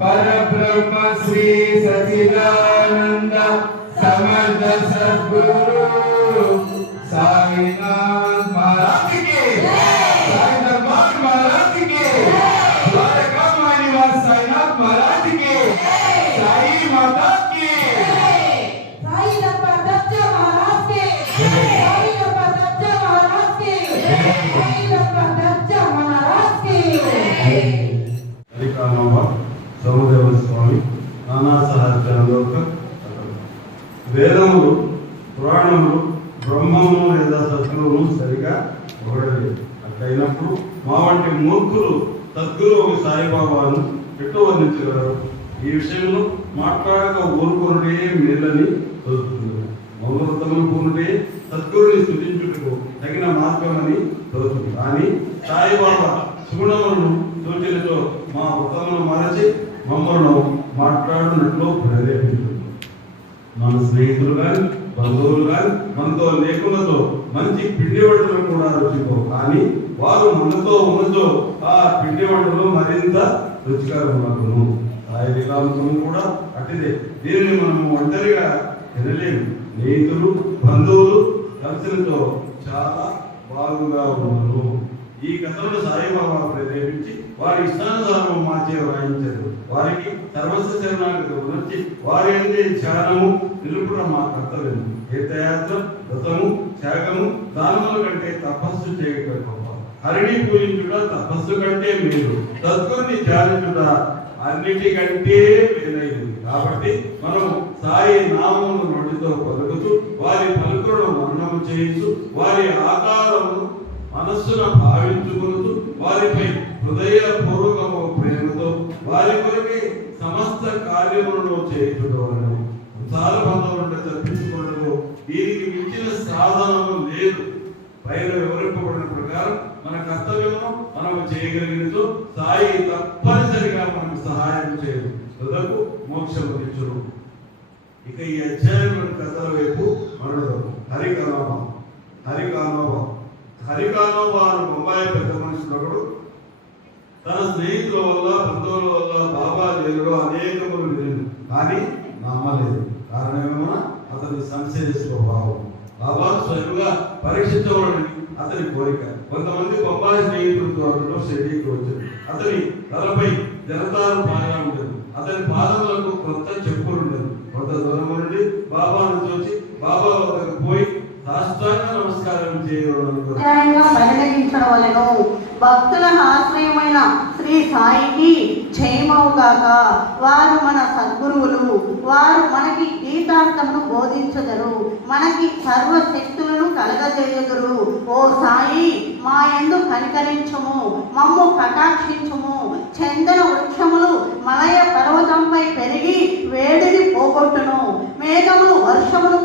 परब्रह्म श्री सच्चिदानंद समर्थ सद्गुरु साईनाथ महाराज की साई दरबार महाराज की द्वारका निवास साईनाथ महाराज की साई माता की साई दरबार మానవులు బ్రహ్మము లేదా సద్గురువును సరిగా పొగడలేదు. అట్లయినప్పుడు మా వంటి మూర్ఖులు సద్గురువు సాయిబాబాను ఎటు వర్ణించగలరు? ఈ విషయంలో మాట్లాడక ఊరుకొనుడే మేలని తోచుతుంది. మౌనవ్రతములు పూనుడే సద్గురుని స్తుతించుటకు తగిన మార్గమని తోచుతుంది. కానీ సాయిబాబా సుగుణములను సూచనతో మా వ్రతమును మరచి మమ్మల్ని మాట్లాడినట్లు ప్రేరేపించుతుంది. మన స్నేహితులు కానీ బంధువులు కానీ మనతో లేకున్నతో మంచి పిండి వంటలు కూడా రుచిపో, కానీ వారు మనతో ఉన్నతో ఆ పిండి వంటలు మరింత రుచికరములను. సాయి లీలామృతం కూడా అట్టిదే. దీనిని మనము ఒంటరిగా తినలేము. స్నేహితులు బంధువులు కలిసినతో చాలా బాగుగా ఉన్నాను. ఈ కథలను సాయిబాబా ప్రేరేపించి వారి ఇష్టానుసారం మార్చే వ్రాయించారు. వారికి సర్వస్వ శరణాగతి వచ్చి వారి అందే ధ్యానము నిలుపుట మా కర్తవ్యం. తీర్థయాత్ర వ్రతము త్యాగము దానముల కంటే తపస్సు చేయకపో, హరిని పూజించుట తపస్సు కంటే మేలు, సద్గురుని ధ్యానించుట అన్నిటికంటే మేలైనది. కాబట్టి మనం సాయి నామమును నోటితో పలుకుతూ వారి పలుకులను మరణము చేయించు, వారి ఆకారమును మనస్సున భావించుకుంటూ వారిపై హృదయపూర్వకము ప్రేమతో వారి కొరకే సమస్త కార్యములను చేయుటవలను చాలా బంధములను తప్పించుకోవడము దీనికి మించిన సాధనము లేదు. పైన వివరింపబడిన ప్రకారం మన కర్తవ్యము మనము చేయగలిగినతో సాయి తప్పనిసరిగా మనకు సహాయం చేయదు, హృదయకు మోక్షము ఇచ్చును. ఇక ఈ అధ్యాయంలో కథల వైపు మరొక హరికానోబా అనే బొంబాయి పెద్ద మనుషుడు తన స్నేహితుల వల్ల బంధువుల వల్ల బాబా దేవుడు అనేకములు వినింది, కానీ నమ్మలేదు. కారణమేమో అతని సంశయ స్వభావం. బాబా స్వయంగా పరీక్షించవాలని అతని కోరిక. కొంతమంది బొంబాయి స్నేహితులతో అతను షిరిడీకి వచ్చారు. అతని తలపై జనతారు పాగా ఉండేది. అతని పాదములకు కొత్త చెప్పులు ఉండేది. కొంత దూరం నుండి బాబాను చూసి బాబా వద్దకు పోయి సాష్టాంగ నమస్కారం పరిణగించడం వలన భక్తుల ఆశ్రయమైన శ్రీ సాయికి జయమవుగాక. వారు మన సద్గురువులు. వారు మనకి గీతార్థమును బోధించదరు, మనకి సర్వశక్తులను కలగజేయుదురు. ఓ సాయి, మా యందు కనికరించుము, మమ్ము కటాక్షించుము. చందన వృక్షములు మలయ పర్వతంపై పెరిగి వేడిని పోగొట్టును. మేఘములు వర్షమును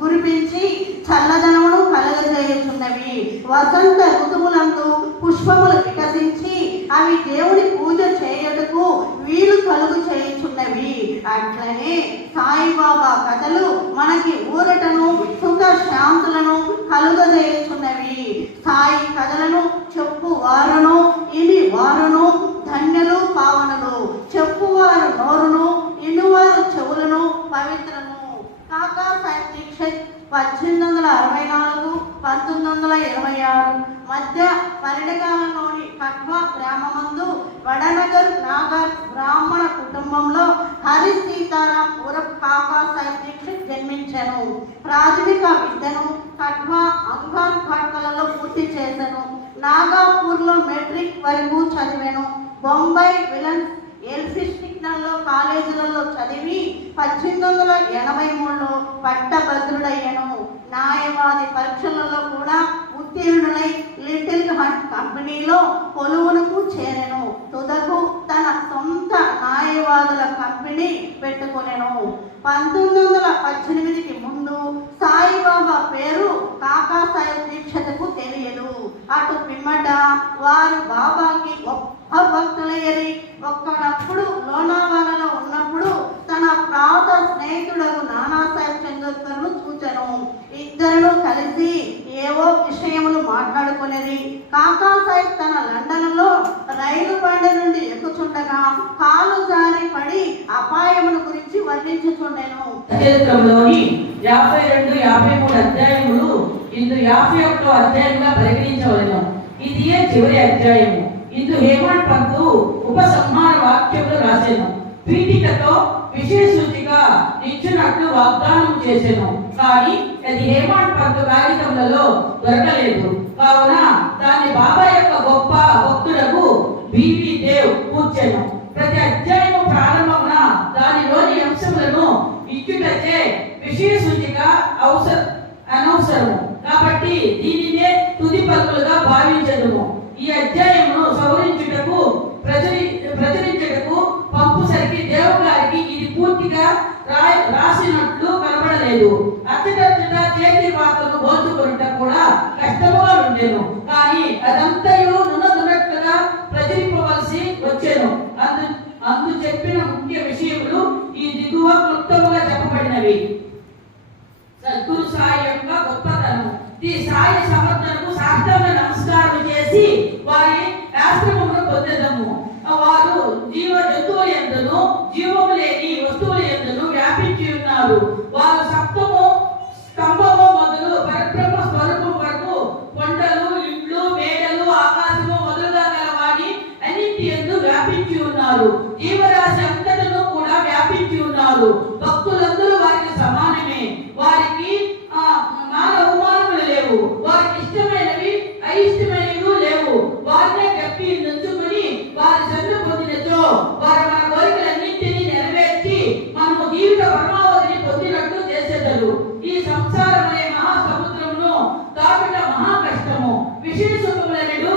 కురిపించి చల్లదనమును కలగజేయుచున్నవి. వసంత ఋతువులందు పుష్పములు వికసించి అవి దేవుని పూజ చేయుటకు వీలు కలుగు చేయుచున్నవి. అట్లనే సాయిబాబా కథలు మనకి ఊరటను సుఖ శాంతులను కలుగజేయుచున్నవి. సాయి కథలను చెప్పు వారును ఇని వారును ధన్యులు పావనులు. చెప్పువారు నోరును, ఇనువారు చెవులను పవిత్రను. కాకా సాహెబ్ దీక్షిత్ 1864 1926 మధ్య పరిణకాలంలోని కట్వా గ్రామమందు వడనగర్ నాగర్ బ్రాహ్మణ కుటుంబంలో హరి సీతారాం ఉరఫ్ కాకా సాహెబ్ దీక్షిత్ జన్మించాను. ప్రాథమిక విద్యను కట్వా అంగాన్ పాఠశాలలో పూర్తి చేశాను. నాగాపూర్లో మెట్రిక్ వరకు చదివాను. బొంబాయి విలన్స్ ఎల్ఫిస్టిక్నల్లో కాలేజీలలో చదివి 1883లో పట్టభద్రుడయ్యను. న్యాయవాది పరీక్షలలో కూడా ఉత్తీర్ణులై లిటిల్ హంట్ కంపెనీలో కొలువునకు చేరెను. తుదకు తన సొంత న్యాయవాదుల కంపెనీ పెట్టుకొనెను. 1918కి ముందు సాయిబాబా పేరు కాకా సాహెబ్ దీక్షిత్కు తెలియదు. అటు పిమ్మట వారు బాబాకి గొప్ప భక్తులయ్యని ఒక్కడప్పుడు లోనావాలలో ఉన్నప్పుడు తన ప్రాత స్నేహితుడు నానాసాహెబ్ చంద్రకర్ను చూచెను. ఇద్దరు కలిసి ఏవో విషయములు మాట్లాడుకునేది. కాకా సాహెబ్ తన లండన్లో రైలు బండి నుండి ఎక్కుచుండగా కాలు జారి పడి అపాయముల గురించి వర్ణించుచుండెను. చరిత్రలోని 52, 53 అధ్యాయములు ఇందు 51వ అధ్యాయంగా పరిగణించవలెను. ఇది చివరి అధ్యాయము. ఇందు హేమంత్ పంతు ఉపసంహార వాక్యములు రాసెను. పీఠికతో విషయ సూచిగా ఇచ్చినట్లు వాగ్దానం చేసెను. కానీ అది హేమంత్ పంతు కాగితములలో దొరకలేదు. కావున దాన్ని బాబా యొక్క గొప్ప భక్తులకు బివి దేవ్ కూర్చెను. ప్రతి అధ్యాయము ప్రారంభమున దానిలోని అంశములను ఇచ్చుటచే విషయ సూచిగా అవసరము. కాబట్టి దీనినే తుది పలుకులుగా భావించదుము. ఈ అధ్యాయమును సవరించుటకు ప్రచురించుటకు పంపుసరికి దేవు గారికి ఇది పూర్తిగా రాసినట్లు కనబడలేదు. అచ్చటచ్చట చేతి వార్తను పోల్చుకొనుట కూడా కష్టముగా ఉండేను. కానీ అదంతయు నున్నదున్నట్లుగా ప్రచురింపవలసి వచ్చేను. అందు చెప్పిన ముఖ్య విషయములు ఈ దిగువ క్లుప్తముగా చెప్పబడినవి. సద్గురు సాయి యొక్క గొప్పతనం. ఈ సాయి సమర్థనకు సాష్టాంగ నమస్కారం చేసి వారి ఆశ్రమమును పొందెదము. వారు జంతువుల యందును జీవము లేని వస్తువుల యందును వ్యాపించి ఉన్నారు. వారు సప్తము స్తంభము మొదలు పరబ్రహ్మ స్వరూపం వరకు కొండలు, ఇండ్లు, మేడలు, ఆకాశము మొదలుగా గల వారి అన్నింటి యందు వ్యాపించి ఉన్నారు. జీవరాశి అంతటను కూడా వ్యాపించి ఉన్నారు. భక్తులందరూ వారికి సమానమే. వారికి అవమానములు లేవు. వారికి ఇష్టమైనవి అయిష్టమైనవి లేవు. వారినే గట్టి నుంచుకొని వారి శ్రద్ధ పొందినచో వారు మన కోరికలన్నింటినీ నెరవేర్చి మనము జీవిత పరమావధిని పొందినట్టు చేసేదరు. ఈ సంసారం అనే మహాసముద్రమును దాటుట మహా కష్టము. విషయ సుఖములనెడు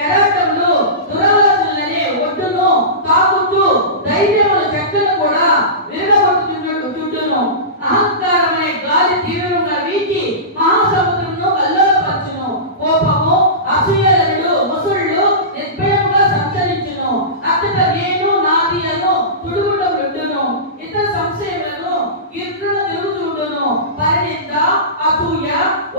గరాటములు దురాలోచనలనే ఒడ్డును తాకుతూ ధైర్యముల చెట్లను కూడా విరగొట్టుచుండును. అహంకారమనే గాలి తీవ్రంగా వీచి మహాసముద్రమును కల్లోలపరచును. కోపము, అసూయలు, ముసుళ్ళు నిర్భయంగా సంచరించును. అతట నేను నాది అను తుడుగుట విండును. ఇతర సంశయములను ఇరులను తిరుగుతుండును. పరినింద, అసూయ,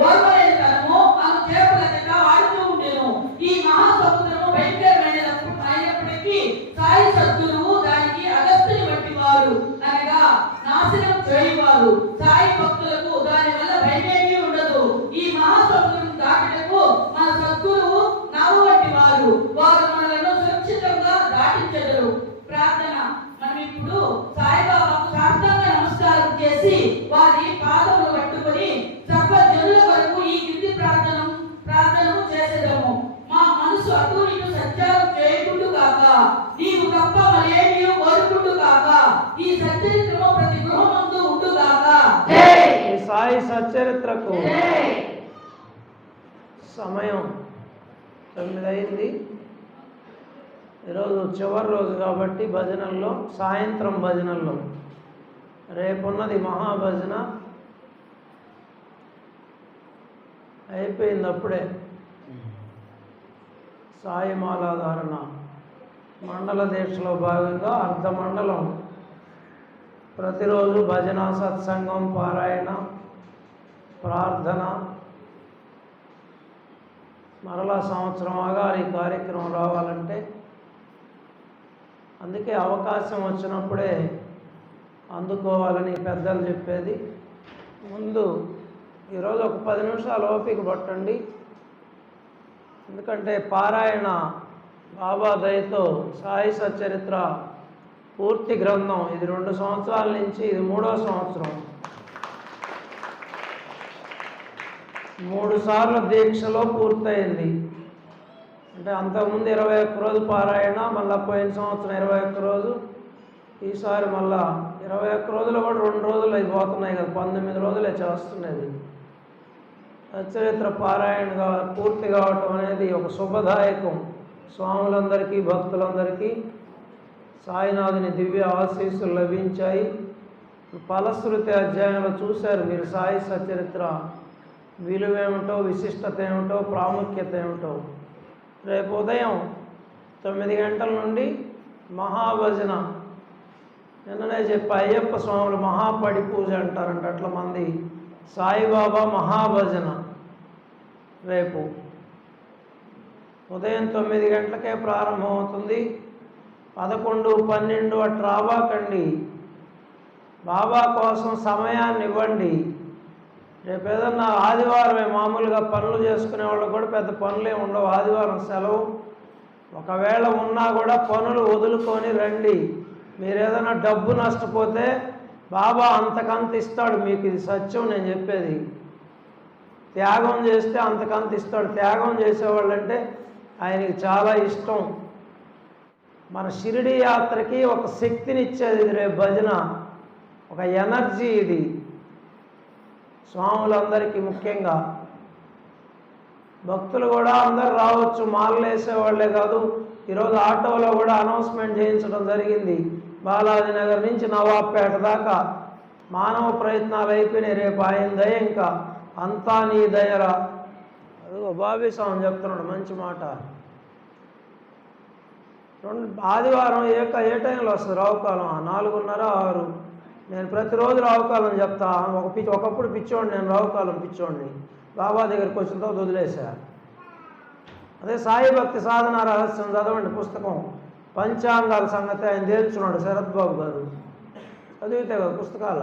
ఓర్వలేనితనము అను చేపల చెట్ట ఆడుతూ ఉండెను. ఈ మహాసముద్రము భయంకరమైనప్పటికీ సాయి సద్గురువు దానికి అగస్త్యుని వంటి వారు, అనగా నాశనం చేయవారు. సాయి భక్తులకు దాని వల్ల భయమేమీ ఉండదు. ఈ మహాసముద్రం దాటుటకు మన సద్గురువు నావు వంటి వారు. వారు మనలను సురక్షితంగా దాటించెదరు. ప్రార్థన. మనం ఇప్పుడు సాయిబాబాకు సాష్టాంగ నమస్కారం చేసి వారి పాదములు పట్టుకొని సర్వజనుల వరకు ఈ కింది ప్రార్థనము చేసేదము. మా మనసు అటు ఇటు సత్యాలు చేయకుండు కాక, నీవు తప్ప మరేమీ కోరుకుండు కాక, ఈ సచ్చరిత్రము ప్రతి గృహమందు ఉండు కాక. ఈ సాయి సచ్చరిత్రకు సమయం 9 అయింది. ఈరోజు చివరి రోజు కాబట్టి భజనల్లో, సాయంత్రం భజనల్లో, రేపున్నది మహాభజన అయిపోయింది. అప్పుడే సాయి మాలాధారణ మండల దీక్షలో భాగంగా అర్ధమండలం ప్రతిరోజు భజన, సత్సంగం, పారాయణ, ప్రార్థన. మరలా సంవత్సరం ఆగాలి కార్యక్రమం రావాలంటే. అందుకే అవకాశం వచ్చినప్పుడే అందుకోవాలని పెద్దలు చెప్పేది. ముందు ఈరోజు ఒక 10 నిమిషాలు ఓపిక పట్టండి. ఎందుకంటే పారాయణ బాబా దయతో సాయి సచ్చరిత్ర పూర్తి గ్రంథం ఇది 2 సంవత్సరాల నుంచి ఇది 3వ సంవత్సరం. 3 సార్లు దీక్షలో పూర్తయింది. అంటే అంతకుముందు 21 రోజు పారాయణ, మళ్ళీ పోయిన సంవత్సరం 21 రోజు, ఈసారి మళ్ళా 21 రోజులు కూడా 2 రోజులు అయిపోతున్నాయి కదా, 19 రోజులే చేస్తున్నది. సచ్చరిత్ర పారాయణగా పూర్తి కావటం అనేది ఒక శుభదాయకం. స్వాములందరికీ, భక్తులందరికీ సాయినాథుని దివ్య ఆశీస్సులు లభించాయి. ఫలశ్రుతి అధ్యాయంలో చూశారు మీరు సాయి సచ్చరిత్ర విలువేమిటో, విశిష్టత ఏమిటో, ప్రాముఖ్యత ఏమిటో. రేపు ఉదయం 9 గంటల నుండి మహాభజన. నిన్ననే చెప్పి అయ్యప్ప స్వాములు మహాపడి పూజ అంటారంట. అట్లా మంది సాయిబాబా మహాభజన రేపు ఉదయం 9 గంటలకే ప్రారంభమవుతుంది. 11, 12 అట్లా రాబాకండి. బాబా కోసం సమయాన్ని ఇవ్వండి. రేపు ఏదన్నా ఆదివారమే, మామూలుగా పనులు చేసుకునే వాళ్ళకు కూడా పెద్ద పనులే ఉండవు, ఆదివారం సెలవు. ఒకవేళ ఉన్నా కూడా పనులు వదులుకొని రండి. మీరు ఏదైనా డబ్బు నష్టపోతే బాబా అంతకంత ఇస్తాడు మీకు. ఇది సత్యం నేను చెప్పేది. త్యాగం చేస్తే అంతకంత ఇస్తాడు. త్యాగం చేసేవాళ్ళంటే ఆయనకి చాలా ఇష్టం. మన షిరిడి యాత్రకి ఒక శక్తినిచ్చేది ఇది రేపు భజన, ఒక ఎనర్జీ ఇది. స్వాములందరికీ ముఖ్యంగా భక్తులు కూడా అందరు రావచ్చు, మాలలు వేసేవాళ్లే కాదు. ఈరోజు ఆటోలో కూడా అనౌన్స్మెంట్ చేయించడం జరిగింది. బాలాజీ నగర్ నుంచి నవాబ్పేట దాకా మానవ ప్రయత్నాలు అయిపోయినాయి. రేపు ఆయన దయ, ఇంకా అంతా నీ దయరా. అదిగో బాబీ స్వామి చెప్తున్నాడు మంచి మాట. ఆదివారం ఏ టైంలో వస్తుంది రావుకాలం? 4:30, 6. నేను ప్రతిరోజు రావుకాలం చెప్తా. ఒకప్పుడు పిచ్చోండి, నేను రావుకాలం పిచ్చోండి. బాబా దగ్గరికి వచ్చిన తర్వాత వదిలేశా. అదే సాయి భక్తి సాధన రహస్యం చదవండి పుస్తకం. పంచాంగాల సంగతి ఆయన తేల్చున్నాడు శరత్ బాబు గారు. చదివితే కదా పుస్తకాల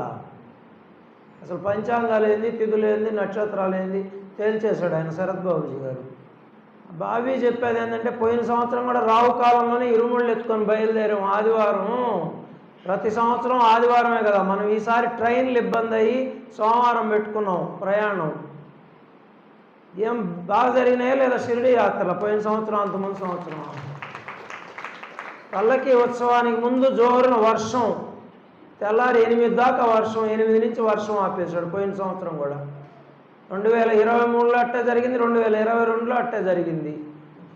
అసలు పంచాంగాలు ఏంది, తిథులు ఏంది, నక్షత్రాలు ఏంది తేల్చేశాడు ఆయన శరత్ బాబుజీ గారు. బాబీ చెప్పేది ఏంటంటే పోయిన సంవత్సరం కూడా రావు కాలంలోనే ఇరుముళ్ళు ఎత్తుకొని బయలుదేరాం ఆదివారం. ప్రతి సంవత్సరం ఆదివారమే కదా. మనం ఈసారి ట్రైన్లు ఇబ్బంది అయ్యి సోమవారం పెట్టుకున్నాం ప్రయాణం. ఏం బాగా జరిగినాయా లేదా షిరిడి యాత్రలు? పోయిన సంవత్సరం, అంతకుముందు సంవత్సరం పల్లకి ఉత్సవానికి ముందు జోరున వర్షం, తెల్లారి 8 దాకా వర్షం, 8 నుంచి వర్షం ఆపేశాడు. పోయిన సంవత్సరం కూడా 2023లో అట్టే జరిగింది, 2022లో అట్టే జరిగింది.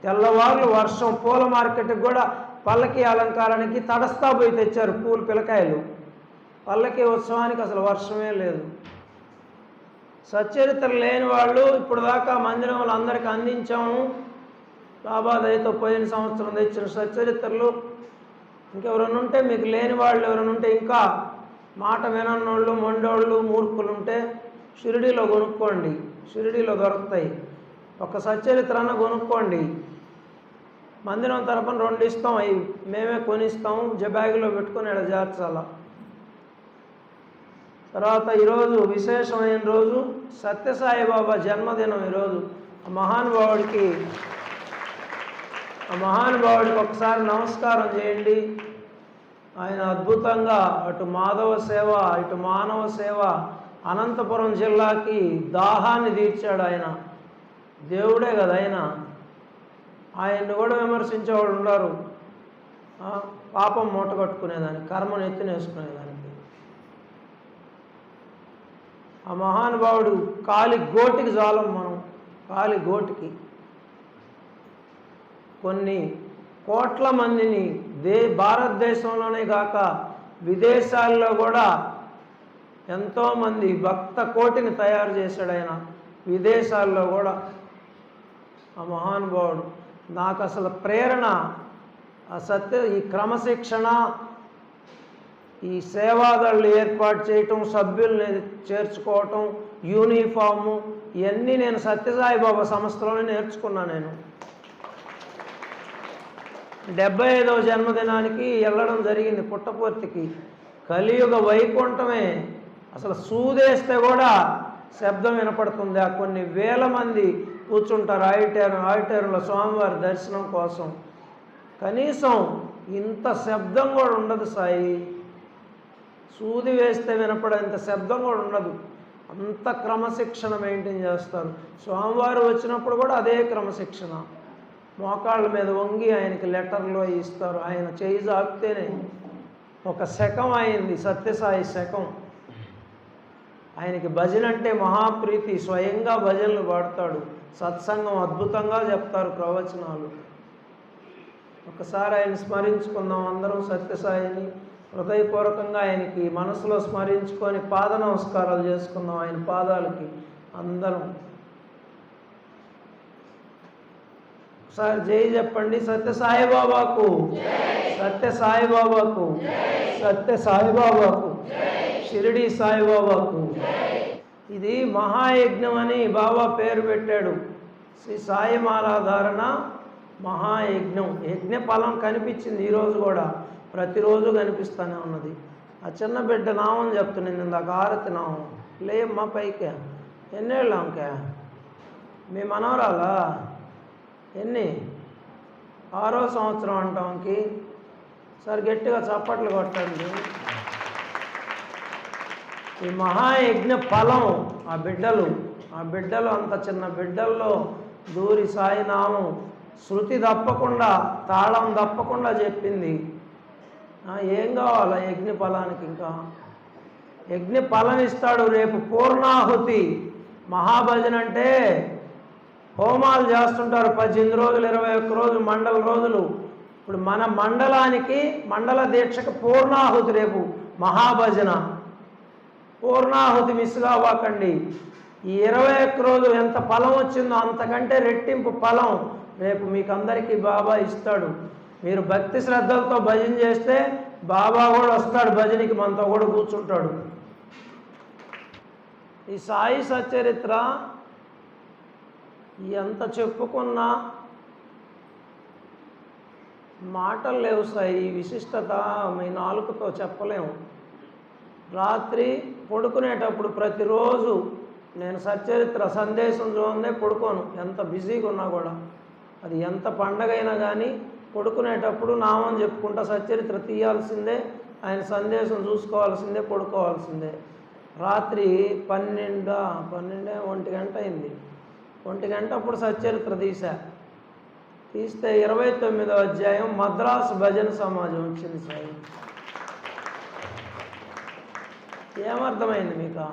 తెల్లవారులు వర్షం. పూల మార్కెట్కి కూడా పల్లకి అలంకారానికి తడస్తా పోయి తెచ్చారు పూలు, పిల్లకాయలు. పల్లకి ఉత్సవానికి అసలు వర్షమే లేదు. సచ్చరిత్ర లేని వాళ్ళు ఇప్పుడు దాకా మందిరంలో అందరికీ అందించాము. బాబా దయతో పోయిన సంవత్సరం తెచ్చిన సచ్చరిత్రలు ఇంకెవరైనా ఉంటే, మీకు లేని వాళ్ళు ఎవరైనా ఉంటే, ఇంకా మాట వినన్నోళ్ళు, మొండోళ్ళు, మూర్ఖులు ఉంటే షిరిడీలో కొనుక్కోండి. షిరిడీలో దొరుకుతాయి. ఒక సచ్చరిత్రన కొనుక్కోండి. మందిరం తరపున 2 ఇస్తాం. అవి మేమే కొనిస్తాము. బ్యాగులో పెట్టుకొని ఇక్కడ చేర్చాల. తర్వాత ఈరోజు విశేషమైన రోజు సత్యసాయి బాబా జన్మదినం. ఈరోజు ఆ మహానుభావుడికి ఒకసారి నమస్కారం చేయండి. ఆయన అద్భుతంగా అటు మాధవ సేవ, ఇటు మానవ సేవ, అనంతపురం జిల్లాకి దాహాన్ని తీర్చాడు. ఆయన దేవుడే కదా. ఆయన్ని కూడా విమర్శించేవాళ్ళు ఉన్నారు. పాపం మూట కట్టుకునేదానికి, కర్మను ఎత్తినేసుకునేదానికి. ఆ మహానుభావుడు కాలి గోటికి జాలం. మనం కాలి గోటికి కొన్ని కోట్ల మందిని భారతదేశంలోనే కాక విదేశాల్లో కూడా ఎంతోమంది భక్త కోటిని తయారు చేశాడు ఆయన. విదేశాల్లో కూడా ఆ మహానుభావుడు. నాకు అసలు ప్రేరణ ఈ క్రమశిక్షణ, ఈ సేవాదళ్ళు ఏర్పాటు చేయటం, సభ్యుల్ని చేర్చుకోవటం, యూనిఫాము, ఇవన్నీ నేను సత్యసాయిబాబా సంస్థలోనే నేర్చుకున్నాను. నేను 75వ జన్మదినానికి వెళ్ళడం జరిగింది పుట్టపర్తికి. కలియుగ వైకుంఠమే. అసలు సూదేస్తే కూడా శబ్దం వినపడుతుంది. ఆ కొన్ని వేల మంది కూర్చుంటారు ఆడిటోరియంలో స్వామివారి దర్శనం కోసం. కనీసం ఇంత శబ్దం కూడా ఉండదు సాయి. సూది వేస్తే వినపడేంత శబ్దం కూడా ఉండదు. అంత క్రమశిక్షణ మెయింటైన్ చేస్తారు. స్వామివారు వచ్చినప్పుడు కూడా అదే క్రమశిక్షణ. మోకాళ్ళ మీద వంగి ఆయనకి లెటర్లు ఇస్తారు. ఆయన చేయి జాపితేనే ఒక శకం అయింది, సత్యసాయి శకం. ఆయనకి భజన అంటే మహాప్రీతి. స్వయంగా భజనలు పాడతాడు. సత్సంగం అద్భుతంగా చెప్తారు, ప్రవచనాలు. ఒకసారి ఆయన స్మరించుకుందాం అందరం. సత్యసాయిని హృదయపూర్వకంగా ఆయనకి మనసులో స్మరించుకొని పాద నమస్కారాలు చేసుకుందాం ఆయన పాదాలకి అందరం. ఒకసారి జై చెప్పండి. సత్యసాయిబాబాకు, సత్యసాయిబాబాకు, సత్యసాయిబాబాకు, షిరిడి సాయిబాబాకు. ఇది మహాయజ్ఞం అని బాబా పేరు పెట్టాడు. శ్రీ సాయి మాలాధారణ మహాయజ్ఞం. యజ్ఞ ఫలం కనిపించింది ఈరోజు కూడా, ప్రతిరోజు కనిపిస్తూనే ఉన్నది. ఆ చిన్న బిడ్డ నామం చెప్తున్నాను ఇందాక, ఆరతి నామం. లేమ్మా పైకే. ఎన్నేళ్ళు ఆమెకే? మీ మనవరాలా? ఎన్ని? 6వ సంవత్సరం అంటాంకి. సరే గట్టిగా చప్పట్లు కొట్టండి. ఈ మహాయజ్ఞ ఫలం ఆ బిడ్డలు అంత చిన్న బిడ్డల్లో దూరి సాయినామం శృతి తప్పకుండా, తాళం తప్పకుండా చెప్పింది. ఏం కావాలా యజ్ఞ ఫలానికి? ఇంకా యజ్ఞ ఫలం ఇస్తాడు. రేపు పూర్ణాహుతి మహాభజన అంటే హోమాలు చేస్తుంటారు 18 రోజులు 21 రోజులు మండల రోజులు. ఇప్పుడు మన మండలానికి మండల దీక్షకు పూర్ణాహుతి రేపు మహాభజన. పూర్ణాహుతి మిస్ కావాకండి. ఈ 21 రోజు ఎంత ఫలం వచ్చిందో అంతకంటే రెట్టింపు ఫలం రేపు మీకు అందరికీ బాబా ఇస్తాడు. మీరు భక్తి శ్రద్ధలతో భజన చేస్తే బాబా కూడా వస్తాడు భజనకి, మనతో కూడా కూర్చుంటాడు. ఈ సాయి సచ్చరిత్ర ఎంత చెప్పుకున్నా మాటలు లేవు సాయి. ఈ విశిష్టత మీ నాలుకతో చెప్పలేము. రాత్రి పడుకునేటప్పుడు ప్రతిరోజు నేను సచ్చరిత్ర సందేశం చూడనే పడుకోను, ఎంత బిజీగా ఉన్నా కూడా. అది ఎంత పండగ అయినా కానీ పడుకునేటప్పుడు నామం చెప్పుకుంటా సచ్చరిత్ర తీయాల్సిందే, ఆయన సందేశం చూసుకోవాల్సిందే, పడుకోవాల్సిందే. రాత్రి 1 గంట అయింది. 1 గంట అప్పుడు సచ్చరిత్ర తీస్తే 29వ అధ్యాయం మద్రాసు భజన సమాజం వచ్చింది సాయి. ఏమర్థమైంది మీకు?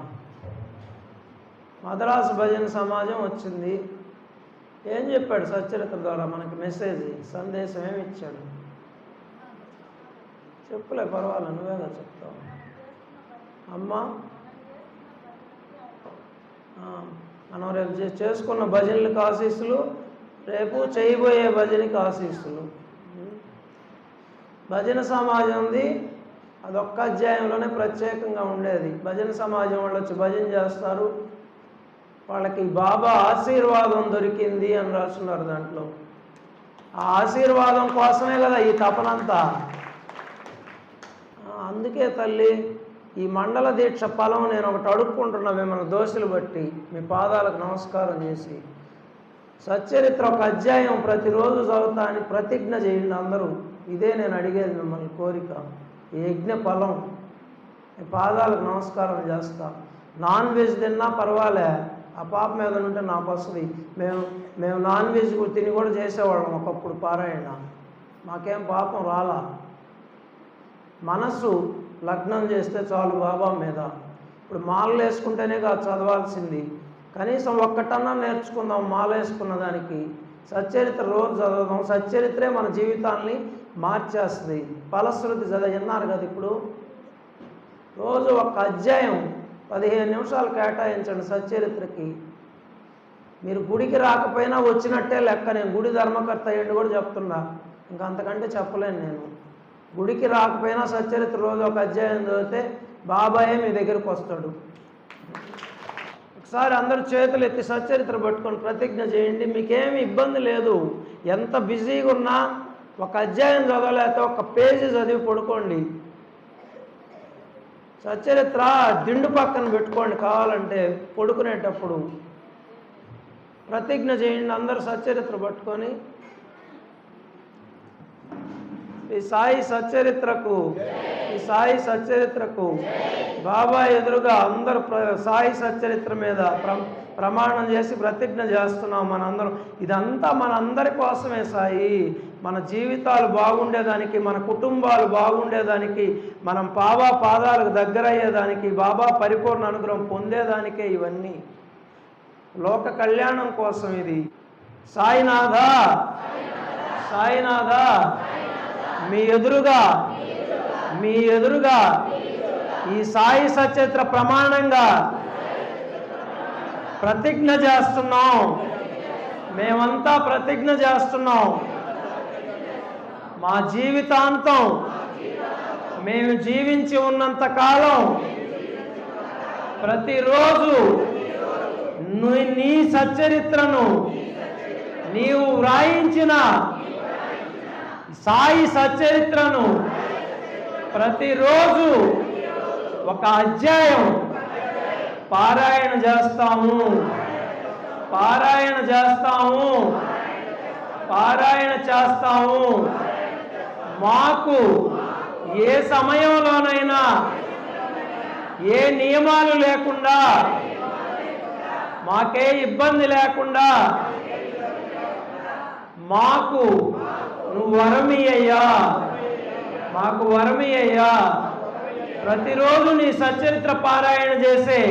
మద్రాసు భజన సమాజం వచ్చింది. ఏం చెప్పాడు సచ్చరిత్ర ద్వారా మనకి మెసేజ్, సందేశం ఏమి ఇచ్చాడు? చెప్పులే, పర్వాలేదు, నువ్వేగా చెప్తావు. అమ్మా, మనం రేపు చేసుకున్న భజనలకు ఆశీస్సులు, రేపు చేయబోయే భజనకి ఆశీస్సులు. భజన సమాజంది అదొక్క అధ్యాయంలోనే ప్రత్యేకంగా ఉండేది. భజన సమాజం వాళ్ళు వచ్చి భజన చేస్తారు, వాళ్ళకి బాబా ఆశీర్వాదం దొరికింది అని రాస్తున్నారు దాంట్లో. ఆ ఆశీర్వాదం కోసమే కదా ఈ తపనంతా. అందుకే తల్లి ఈ మండల దీక్ష ఫలం నేను ఒకటి అడుక్కుంటున్నా మిమ్మల్ని దోషులు బట్టి, మీ పాదాలకు నమస్కారం చేసి. సచ్చరిత్ర ఒక అధ్యాయం ప్రతిరోజు చదువుతా అని ప్రతిజ్ఞ చేయండి అందరూ. ఇదే నేను అడిగేది మిమ్మల్ని, కోరిక. ఈ యజ్ఞ ఫలం మీ పాదాలకు నమస్కారం చేస్తా. నాన్ వెజ్ తిన్నా పర్వాలే, ఆ పాప మీద ఉంటే నాకు వస్తుంది. మేము నాన్ వెజ్ తిని కూడా చేసేవాళ్ళం ఒకప్పుడు పారాయణ, మాకేం పాపం రాలా. మనసు లగ్నం చేస్తే చాలు బాబా మీద. ఇప్పుడు మాలలు వేసుకుంటేనే కాదు చదవాల్సింది, కనీసం ఒక్కటన్నా నేర్చుకుందాం మాల వేసుకున్న దానికి. సచ్చరిత్ర రోజు చదవదాం, సచ్చరిత్రే మన జీవితాన్ని మార్చేస్తుంది. ఫలశ్రుతి విన్నారు కదా. ఇప్పుడు రోజు ఒక అధ్యాయం 15 నిమిషాలు కేటాయించండి సచ్చరిత్రకి. మీరు గుడికి రాకపోయినా వచ్చినట్టే లెక్క. నేను గుడి ధర్మకర్త అయ్యండి కూడా చెప్తున్నా, ఇంకా అంతకంటే చెప్పలేను నేను. గుడికి రాకపోయినా సచ్చరిత్ర రోజు ఒక అధ్యాయం చదివితే బాబాయే మీ దగ్గరకు వస్తాడు. ఒకసారి అందరూ చేతులు ఎత్తి సచ్చరిత్ర పట్టుకొని ప్రతిజ్ఞ చేయండి. మీకేమి ఇబ్బంది లేదు. ఎంత బిజీగా ఉన్నా ఒక అధ్యాయం చదవలేకపోతే ఒక పేజీ చదివి పడుకోండి. సచ్చరిత్ర దిండు పక్కన పెట్టుకోండి కావాలంటే పడుకునేటప్పుడు. ప్రతిజ్ఞ చేయండి అందరూ సచ్చరిత్ర పట్టుకొని. ఈ సాయి సచ్చరిత్రకు బాబా ఎదురుగా అందరూ సాయి సచ్చరిత్ర మీద ప్రమాణం చేసి ప్రతిజ్ఞ చేస్తున్నాం మనందరం. ఇదంతా మనందరి కోసమే సాయి. మన జీవితాలు బాగుండేదానికి, మన కుటుంబాలు బాగుండేదానికి, మనం బాబా పాదాలకు దగ్గరయ్యేదానికి, బాబా పరిపూర్ణ అనుగ్రహం పొందేదానికే ఇవన్నీ. లోక కళ్యాణం కోసం ఇది. సాయినాథ మీ ఎదురుగా ఈ సాయి సచ్చరిత్ర ప్రమాణంగా ప్రతిజ్ఞ చేస్తున్నాం. మేమంతా ప్రతిజ్ఞ చేస్తున్నాం. మా జీవితాంతం మేము జీవించి ఉన్నంత కాలం ప్రతిరోజు నీ సచ్చరిత్రను, నీవు వ్రాయించిన సాయి సచ్చరిత్రను ప్రతిరోజు ఒక అధ్యాయం పారాయణ చేస్తాము. మాకు ఏ సమయంలోనైనా ఏ నియమాలు లేకుండా, మాకే ఇబ్బంది లేకుండా మాకు నువ్వు వరమియ్యా, ప్రతిరోజు నీ సచ్చరిత్ర పారాయణ చేసే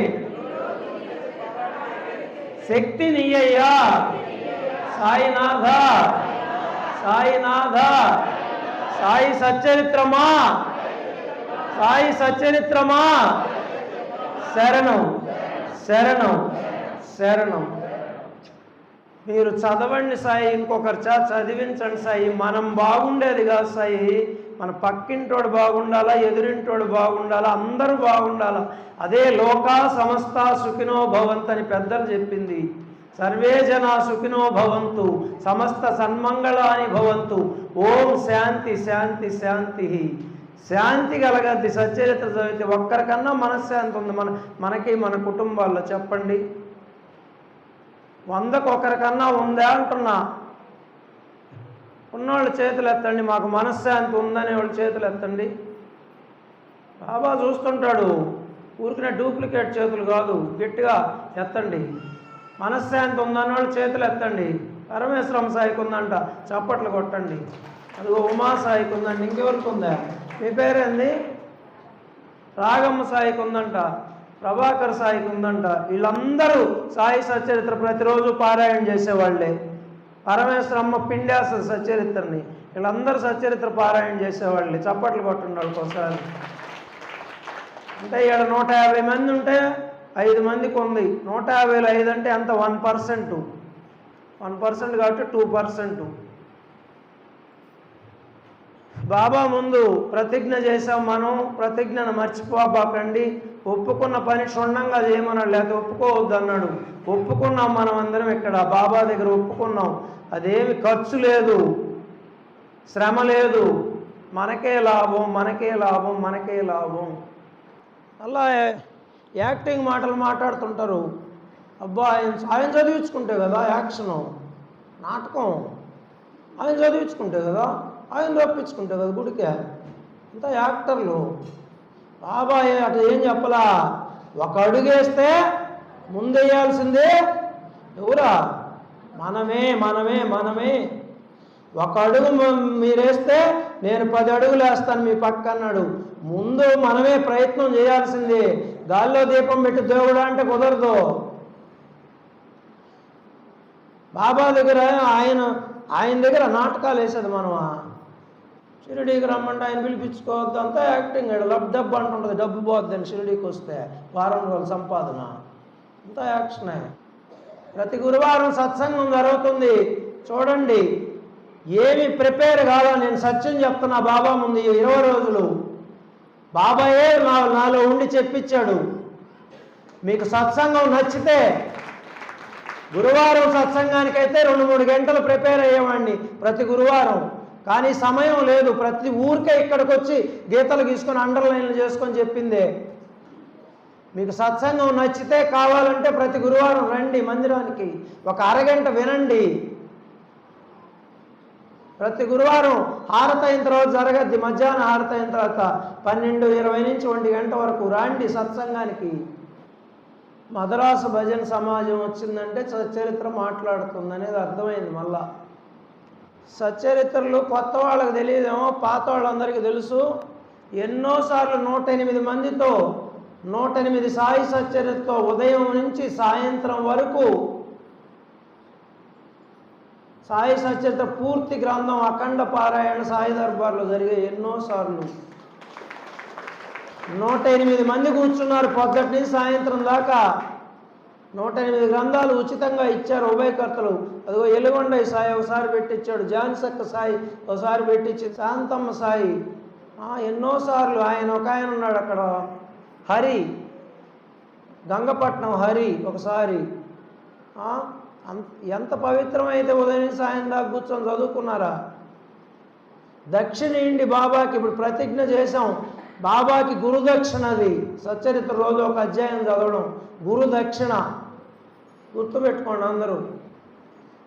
శక్తి నీయ్యా సాయినాథ, సాయినాథ, సాయి సచ్చరిత్రమా, సాయి సచ్చరిత్రమా, శరణం శరణం శరణం. మీరు చదవండి సాయి, ఇంకొకరి చేత చదివించండి సాయి. మనం బాగుండేది కాదు సాయి, మన పక్కింటోడు బాగుండాలా, ఎదురింటోడు బాగుండాలా, అందరూ బాగుండాలా. అదే లోకా సమస్త సుఖినో భవంతు అని పెద్దలు చెప్పింది. సర్వే జనా సుఖినో భవంతు, సమస్త సన్మంగళాని భవంతు. ఓం శాంతి శాంతి శాంతి. శాంతి కలగద్ది సచ్చరిత్ర చదివితే. ఒక్కరికన్నా మనశ్శాంతి ఉంది మనకి మన కుటుంబాల్లో? చెప్పండి, 100కు ఒకరికన్నా ఉందా అంటున్నా. ఉన్నవాళ్ళు చేతులు ఎత్తండి, మాకు మనశ్శాంతి ఉందనే వాళ్ళు చేతులు ఎత్తండి. బాబా చూస్తుంటాడు, ఊరికినే డూప్లికేట్ చేతులు కాదు, గట్టిగా ఎత్తండి. మనశ్శాంతి ఉందని వాళ్ళు చేతులు ఎత్తండి. పరమేశ్వరం సాయికి ఉందంట, చప్పట్లు కొట్టండి. అదిగో ఉమా సాయికి ఉందండి. ఇంకెవరికి ఉందా? మీ పేరేంది? రాగమ్మ సాయికి ఉందంట, ప్రభాకర్ సాయికి ఉందంట. వీళ్ళందరూ సాయి సచ్చరిత్ర ప్రతిరోజు పారాయణ చేసేవాళ్ళే. పరమేశ్వరమ్మ పిండేస్తుంది సచ్చరిత్రని. వీళ్ళందరూ సచ్చరిత్ర పారాయణ చేసేవాళ్ళే. చప్పట్లు కొట్టండి వాళ్ళకి ఒకసారి. అంటే ఇక్కడ 150 మంది ఉంటే 5 మందికి ఉంది. 150లో 5 అంటే అంత 1%. 1% కాబట్టి 2%. బాబా ముందు ప్రతిజ్ఞ చేసాం మనం. ప్రతిజ్ఞను మర్చిపోబాకండి. ఒప్పుకున్న పని క్షుణ్ణంగా చేయమన్నాడు, లేకపోతే ఒప్పుకోవద్దు అన్నాడు. ఒప్పుకున్నాం మనం అందరం ఇక్కడ బాబా దగ్గర ఒప్పుకున్నాం. అదేమి ఖర్చు లేదు, శ్రమ లేదు, మనకే లాభం, మనకే లాభం, మనకే లాభం. అలా యాక్టింగ్ మాటలు మాట్లాడుతుంటారు. అబ్బా ఆయన చదివించుకుంటే కదా యాక్షను, నాటకం ఆయన చదివించుకుంటే కదా, ఆయన రప్పించుకుంటే కదా గుడికే. అంతా యాక్టర్లు. బాబా అటు ఏం చెప్పలా, ఒక అడుగేస్తే ముందేయాల్సిందే ఎవరా? మనమే మనమే మనమే. ఒక అడుగు మీరేస్తే నేను 10 అడుగులు వేస్తాను మీ పక్క అన్నాడు. ముందు మనమే ప్రయత్నం చేయాల్సిందే. గాల్లో దీపం పెట్టి దేవుడా అంటే కుదరదు. బాబా దగ్గర ఆయన దగ్గర నాటకాలు వేసేది మనమా? షిరిడీకి రమ్మంటే ఆయన పిలిపించుకోవద్దు, అంతా యాక్టింగ్. డబ్బు అంటుంటుంది, డబ్బు పోద్దని షిరిడీకి వస్తే వారం రోజుల సంపాదన, అంతా యాక్షనే. ప్రతి గురువారం సత్సంగం జరుగుతుంది చూడండి. ఏమి ప్రిపేర్ కాదా, నేను సత్యం చెప్తున్నా బాబా ముందు. 20 రోజులు బాబాయే నాలో ఉండి చెప్పించాడు. మీకు సత్సంగం నచ్చితే గురువారం సత్సంగానికైతే 2-3 గంటలు ప్రిపేర్ అయ్యేవాడిని ప్రతి గురువారం. కానీ సమయం లేదు. ప్రతి ఊరికే ఇక్కడికి వచ్చి గీతలు గీసుకొని అండర్లైన్లు చేసుకొని చెప్పిందే. మీకు సత్సంగం నచ్చితే కావాలంటే ప్రతి గురువారం రండి మందిరానికి, ఒక అరగంట వినండి. ప్రతి గురువారం హారతి అయిన తర్వాత జరగద్ది. మధ్యాహ్నం హారతి అయిన తర్వాత 12:20 నుంచి 1 గంట వరకు రండి సత్సంగానికి. మద్రాసు భజన సమాజం వచ్చిందంటే సచ్చరిత్ర మాట్లాడుతుంది అనేది అర్థమైంది. మళ్ళా సచ్చరిత్రలు కొత్త వాళ్ళకి తెలియదేమో, పాత వాళ్ళందరికీ తెలుసు. ఎన్నోసార్లు 108 మందితో 108 సాయి సచ్చరిత్రతో ఉదయం నుంచి సాయంత్రం వరకు సాయి సచ్చరిత్ర పూర్తి గ్రంథం అఖండ పారాయణ సాయి దర్బార్లో జరిగాయి ఎన్నోసార్లు. 108 మంది కూర్చున్నారు పొద్దుటి నుంచి సాయంత్రం దాకా. 108 గ్రంథాలు ఉచితంగా ఇచ్చారు ఉభయకర్తలు. అదిగో ఎలుగొండ సాయి ఒకసారి పెట్టించాడు, జాన్సక్క సాయి ఒకసారి పెట్టించి, శాంతమ్మ సాయి ఎన్నోసార్లు. ఒక ఆయన ఉన్నాడు అక్కడ, హరి, గంగపట్నం హరి ఒకసారి. ఎంత పవిత్రమైతే ఉదయం సాయం దాకా కూర్చొని చదువుకున్నారా? దక్షిణ ఇండి బాబాకి ఇప్పుడు ప్రతిజ్ఞ చేశాం. బాబాకి గురుదక్షిణది సచ్చరిత్ర రోజు ఒక అధ్యాయం చదవడం గురుదక్షిణ. గుర్తుపెట్టుకోండి అందరూ.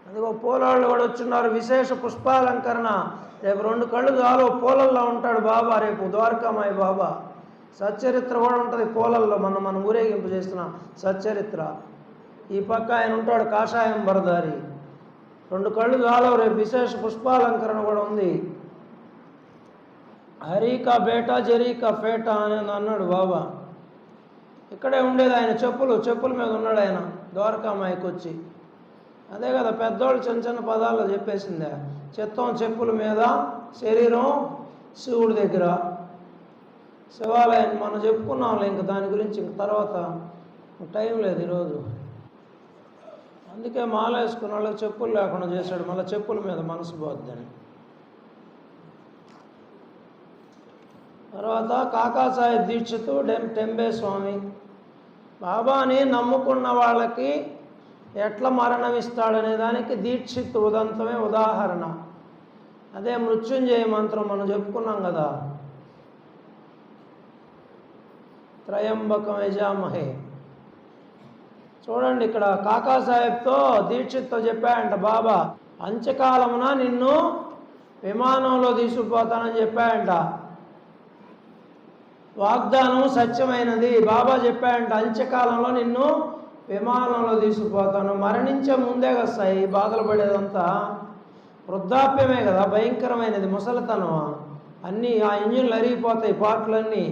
అదిగో పూలవాళ్ళు కూడా వచ్చున్నారు. విశేష పుష్పాలంకరణ. రేపు 2 కళ్ళు చాలు, పూలల్లో ఉంటాడు బాబా రేపు, ద్వారకామాయి బాబా. సచ్చరిత్ర కూడా ఉంటుంది పూలల్లో. మనం ఊరేగింపు చేస్తున్న సచ్చరిత్ర. ఈ పక్క ఆయన ఉంటాడు కాషాయం బరదారి. 2 కళ్ళు చాలు, రేపు విశేష పుష్పాలంకరణ కూడా ఉంది. హరీకా బేటా జరీకా ఫేటా అని అన్నాడు బాబా. ఇక్కడే ఉండేది ఆయన, చెప్పుల మీద ఉన్నాడు ఆయన ద్వారకామాయికి వచ్చి. అదే కదా పెద్దోళ్ళు చిన్న చిన్న పదాల్లో చెప్పేసిందే. చిత్తం చెప్పుల మీద, శరీరం శివుడి దగ్గర. శివాలయాన్ని మనం చెప్పుకున్నాంలే, ఇంక దాని గురించి ఇంక తర్వాత టైం లేదు ఈరోజు. అందుకే మాల వేసుకున్న వాళ్ళకి చెప్పులు లేకుండా చేశాడు, మళ్ళీ చెప్పుల మీద మనసు పోద్దని. తర్వాత కాకాసాహెబ్ దీక్షిత్ టెంబే స్వామి. బాబాని నమ్ముకున్న వాళ్ళకి ఎట్లా మరణం ఇస్తాడనే దానికి దీక్షిత్ ఉదంతమే ఉదాహరణ. అదే మృత్యుంజయ మంత్రం మనం చెప్పుకున్నాం కదా, త్రయంబకం యజామహే. చూడండి ఇక్కడ కాకాసాహెబ్తో దీక్షిత్తో చెప్పాడంట బాబా, అంత్యకాలమున నిన్ను విమానంలో తీసుకుపోతానని చెప్పాడంట. వాగ్దానం సత్యమైనది. బాబా చెప్పాడంట, అంత్యకాలంలో నిన్ను విమానంలో తీసుకుపోతాను. మరణించే ముందే కదా సాయి బాధలు పడేదంతా. వృద్ధాప్యమే కదా భయంకరమైనది, ముసలితనం. అన్నీ ఆ ఇంజిన్లు అరిగిపోతాయి, పార్ట్లన్నీ.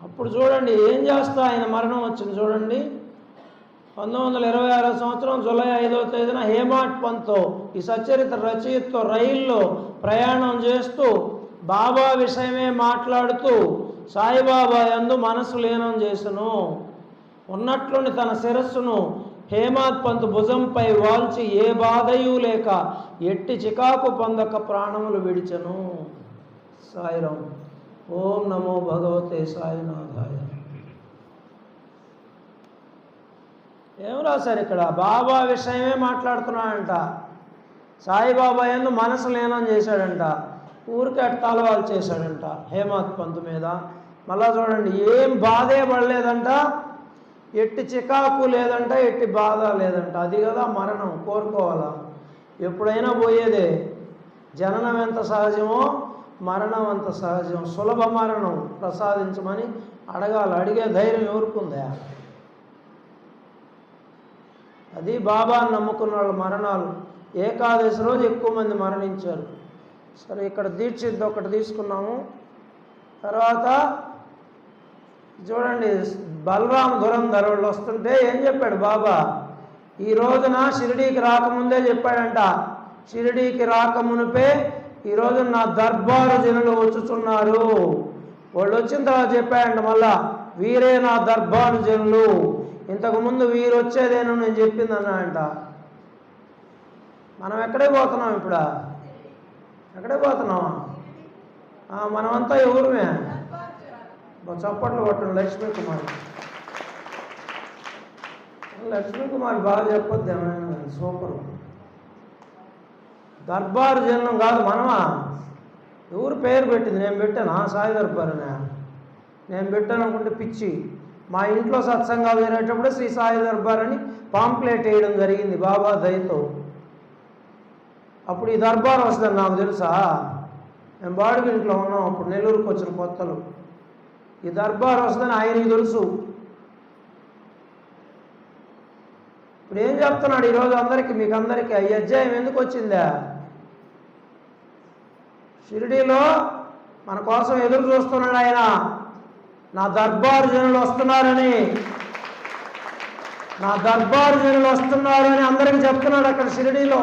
అప్పుడు చూడండి ఏం చేస్తా ఆయన మరణం వచ్చింది చూడండి. 1926 సంవత్సరం జూలై 5వ తేదీన హేమాడ్ పంత్తో, ఈ సచ్చరిత్ర రచయితతో రైల్లో ప్రయాణం చేస్తూ బాబా విషయమే మాట్లాడుతూ సాయిబాబా యందు మనసు లీనం చేసెను. ఉన్నట్లుండి తన శిరస్సును హేమాడ్ పంత్ భుజంపై వాల్చి ఏ బాధయూ లేక ఎట్టి చికాకు పొందక ప్రాణములు విడిచెను. సాయిరాం. ఓం నమో భగవతే సాయినాథాయ. ఏం రాశారు ఇక్కడ? బాబా విషయమే మాట్లాడుతున్నాడంట. సాయిబాబా యందు మనసు లీనం చేశాడంట. ఊరికే అట్టాలవాలు చేశాడంట హేమాడ్ పంత్ మీద. మళ్ళా చూడండి ఏం బాధే పడలేదంట, ఎట్టి చికాకు లేదంట, ఎట్టి బాధ లేదంట. అది కదా మరణం. కోరుకోవాలా? ఎప్పుడైనా పోయేదే. జననం ఎంత సహజమో మరణం అంత సహజం. సులభ మరణం ప్రసాదించమని అడగాలి. అడిగే ధైర్యం ఎవరుకుందా? అది బాబాని నమ్ముకున్న వాళ్ళ మరణాలు. ఏకాదశి రోజు ఎక్కువ మంది మరణించారు. సరే ఇక్కడ దీక్షిత్ ఒకటి తీసుకున్నాము. తర్వాత చూడండి బలరాం దురంధర్ వాళ్ళు వస్తుంటే ఏం చెప్పాడు బాబా? ఈ రోజున షిరిడీకి రాకముందే చెప్పాడంట, షిరిడీకి రాకమునిపే ఈ రోజు నా దర్బారు జనులు వచ్చుచున్నారు. వాళ్ళు వచ్చిన తర్వాత చెప్పాడంట మళ్ళా, వీరే నా దర్బారు జనులు, ఇంతకుముందు వీరు వచ్చేదేనో నేను చెప్పింది అన్నాడంట. మనం ఎక్కడే పోతున్నాం ఇప్పుడు? ఎక్కడే పోతున్నావా? మనమంతా ఎవరుమే? చప్పట్లు కొట్టండి. లక్ష్మీ కుమార్ బాగా చెప్పొద్దు ఏమైనా. సూపర్. దర్బారు జనం కాదు మనమా? ఎవరు పేరు పెట్టింది? నేను పెట్టాను సాయి దర్బార్ అని. నేను పెట్టాను అనుకుంటే పిచ్చి. మా ఇంట్లో సత్సంగాలు జరిగేటప్పుడు శ్రీ సాయి దర్బార్ అని పాంప్లెట్ వేయడం జరిగింది బాబా దయతో. అప్పుడు ఈ దర్బార్ వస్తుందని నాకు తెలుసా? మేము బాడుగు ఇంట్లో ఉన్నాం అప్పుడు, నెల్లూరుకు వచ్చిన కొత్తలు. ఈ దర్బార్ వస్తుందని ఆయనకి తెలుసు. ఇప్పుడు ఏం చెప్తున్నాడు ఈరోజు అందరికీ, మీకు అందరికీ ఈ అధ్యాయం ఎందుకు వచ్చిందా? షిరిడీలో మన కోసం ఎదురు చూస్తున్నాడు ఆయన. నా దర్బారు జనులు వస్తున్నారని, నా దర్బారు జనులు వస్తున్నారని అందరికీ చెప్తున్నాడు అక్కడ షిరిడీలో.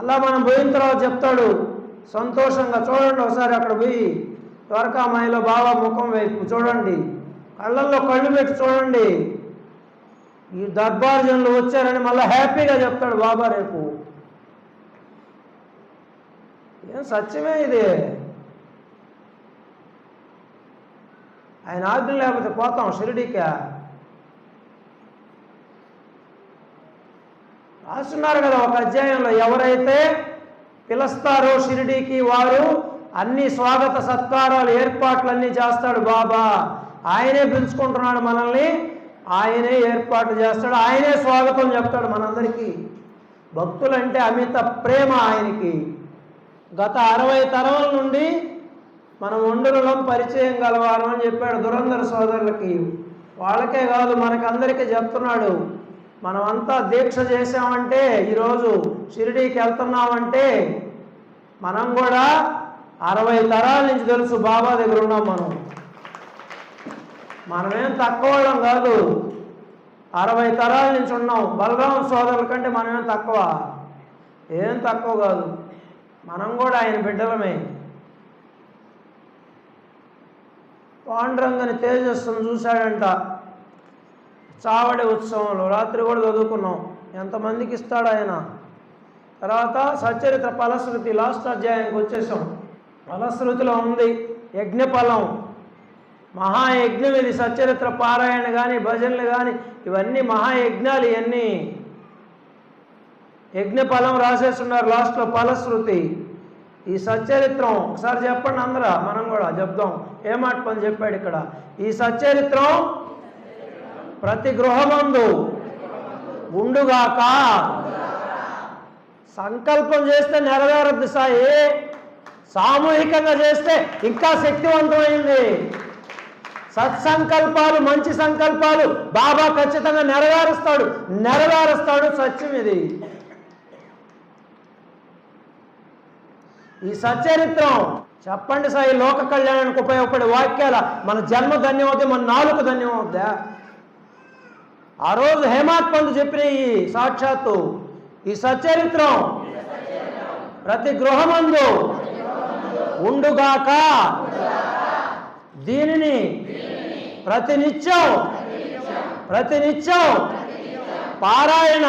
అలా మనం పోయిన తర్వాత చెప్తాడు సంతోషంగా. చూడండి ఒకసారి అక్కడ పోయి ద్వారకామాయిలో బాబా ముఖం వైపు చూడండి, కళ్ళల్లో కళ్ళు పెట్టి చూడండి. ఈ దర్బారు జనులు వచ్చారని మళ్ళీ హ్యాపీగా చెప్తాడు బాబా రేపు. ఏం సత్యమే ఇది. ఆయన ఆజ్ఞ లేకపోతే పోతాం షిరిడీకి? రాస్తున్నారు కదా ఒక అధ్యాయంలో, ఎవరైతే పిలుస్తారో షిరిడీకి వారు అన్ని స్వాగత సత్కారాలు ఏర్పాట్లన్నీ చేస్తాడు బాబా. ఆయనే పిలుచుకుంటున్నాడు మనల్ని, ఆయనే ఏర్పాటు చేస్తాడు, ఆయనే స్వాగతం చెప్తాడు మనందరికీ. భక్తులంటే అమిత ప్రేమ ఆయనకి. గత 60 తరాల నుండి మనం ఒండులం పరిచయం గలవారు అని చెప్పాడు దురంధర సోదరులకి. వాళ్ళకే కాదు మనకందరికీ చెప్తున్నాడు. మనమంతా దీక్ష చేసామంటే, ఈరోజు షిరిడీకి వెళ్తున్నామంటే మనం కూడా 60 తరాల నుంచి తెలుసు బాబా దగ్గర ఉన్నాం. మనమేం తక్కువ వాళ్ళం కాదు, 60 తరాల నుంచి ఉన్నాం. బలరామ సోదరుల కంటే మనమేం తక్కువ, ఏం తక్కువ కాదు. మనం కూడా ఆయన బిడ్డలమే. పాండురంగని తేజస్సును చూశాడంట చావడి ఉత్సవంలో. రాత్రి కూడా చదువుకున్నాం, ఎంతమందికి ఇస్తాడు ఆయన. తర్వాత సచ్చరిత్ర ఫలశ్రుతి లాస్ట్ అధ్యాయానికి వచ్చేసాం. ఫలశ్రుతిలో ఉంది యజ్ఞఫలం, మహాయజ్ఞం ఇది. సచ్చరిత్ర పారాయణ కానీ భజనలు కానీ ఇవన్నీ మహాయజ్ఞాలు. ఇవన్నీ యజ్ఞఫలం రాసేస్తున్నారు లాస్ట్లో ఫలశ్రుతి. ఈ సచ్చరిత్రం ఒకసారి చెప్పండి అందరూ, మనం కూడా చెప్దాం. ఏ మాట పని చెప్పాడు ఇక్కడ. ఈ సచ్చరిత్రం ప్రతి గృహమందు ఉండుగాక. సంకల్పం చేస్తే నెరవేరద్దు సాయి, సామూహికంగా చేస్తే ఇంకా శక్తివంతమైంది. సత్సంకల్పాలు, మంచి సంకల్పాలు బాబా ఖచ్చితంగా నెరవేరుస్తాడు. సత్యం ఇది. ఈ సచ్చరిత్రం చెప్పండి సాయి, లోక కళ్యాణానికి ఉపయోగపడే వాక్యాల మన జన్మ ధన్యమవుతాయి, మన నాలుక ధన్యమవుద్దా. ఆ రోజు హేమాత్ పంత్ చెప్పిన ఈ సాక్షాత్తు ఈ సచ్చరిత్రం ప్రతి గృహమందు ఉండుగాక. దీనిని ప్రతినిత్యం పారాయణ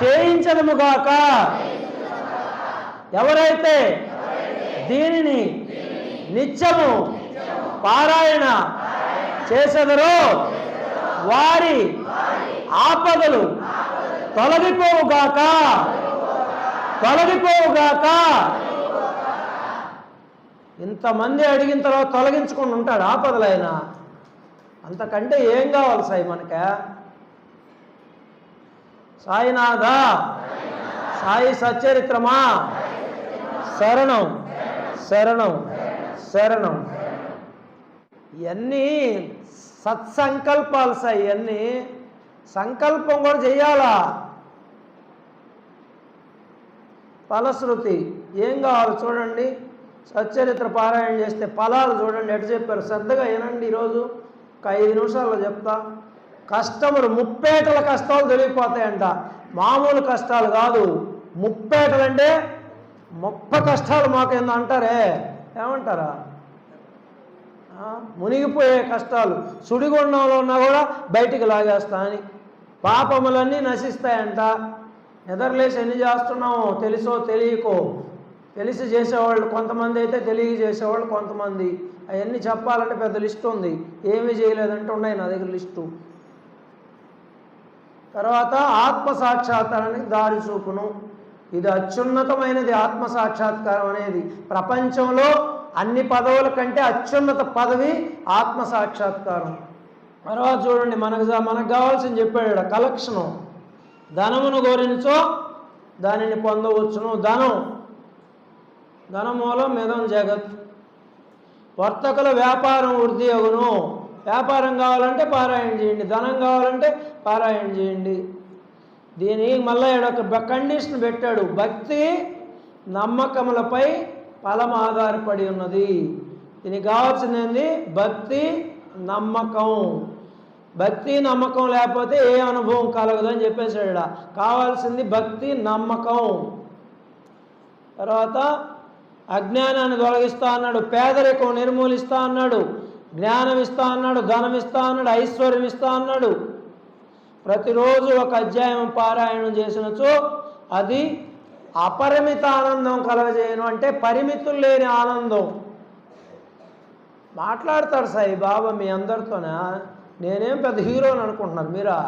చేయించదముగాక. ఎవరైతే దీనిని నిత్యము పారాయణ చేసెదరో వారి ఆపదలు తొలగిపోవుగాక. ఇంతమంది అడిగిన తర్వాత తొలగించుకొని ఉంటాడు ఆపదలైన. అంతకంటే ఏం కావాలి సాయి మనక. సాయినాథ, సాయి సచ్చరిత్రమా, శరణం శరణం శరణం. ఇవన్నీ సత్సంకల్పాలు సాయి. ఇవన్నీ సంకల్పం కూడా చెయ్యాలా. ఫలశ్రుతి ఏం కావాలి చూడండి. సచ్చరిత్ర పారాయణ చేస్తే ఫలాలు చూడండి ఎటు చెప్పారు. శ్రద్ధగా వినండి. ఈరోజు ఒక 5 నిమిషాల్లో చెప్తా. కష్టములు, ముప్పేటల కష్టాలు తెలియపోతాయంట. మామూలు కష్టాలు కాదు, ముప్పేటలంటే 30 కష్టాలు మాకేందో అంటారే, ఏమంటారా? మునిగిపోయే కష్టాలు, సుడిగుండంలో ఉన్నా కూడా బయటికి లాగేస్తా అని. పాపములన్నీ నశిస్తాయంట. నిద్రలేసి ఎన్ని చేస్తున్నామో తెలుసో తెలియకో. తెలిసి చేసేవాళ్ళు కొంతమంది అయితే, తెలియ చేసేవాళ్ళు కొంతమంది. అవన్నీ చెప్పాలంటే పెద్ద లిస్టు ఉంది. ఏమీ చేయలేదంటే ఉన్నాయి నా దగ్గర లిస్టు. తర్వాత ఆత్మసాక్షాత్కారానికి దారి చూపును. ఇది అత్యున్నతమైనది ఆత్మసాక్షాత్కారం అనేది. ప్రపంచంలో అన్ని పదవుల కంటే అత్యున్నత పదవి ఆత్మసాక్షాత్కారం. తర్వాత చూడండి, మనకు కావాల్సింది చెప్పాడు. కలెక్షను. ధనమును గోరించో దానిని పొందవచ్చును. ధనమూలం మిదం జగత్. వర్తకుల వ్యాపారం వృద్ధి అగును. వ్యాపారం కావాలంటే పారాయణ చేయండి, ధనం కావాలంటే పారాయణ చేయండి. దీనికి మళ్ళీ ఒక కండిషన్ పెట్టాడు. భక్తి నమ్మకములపై ఫలం ఆధారపడి ఉన్నది. దీనికి కావాల్సింది భక్తి నమ్మకం. భక్తి నమ్మకం లేకపోతే ఏ అనుభవం కలగదని చెప్పేసాడు. కావాల్సింది భక్తి నమ్మకం. తర్వాత అజ్ఞానాన్ని తొలగిస్తా అన్నాడు, పేదరికం నిర్మూలిస్తా అన్నాడు, జ్ఞానం ఇస్తా అన్నాడు, ధనం ఇస్తా అన్నాడు, ఐశ్వర్యం ఇస్తా అన్నాడు. ప్రతిరోజు ఒక అధ్యాయం పారాయణం చేసినచో అది అపరిమిత ఆనందం కలగజేయను. అంటే పరిమితులు లేని ఆనందం. మాట్లాడతాడు సాయి బాబా మీ అందరితోనే. నేనేం పెద్ద హీరోని అనుకుంటున్నారు మీరా?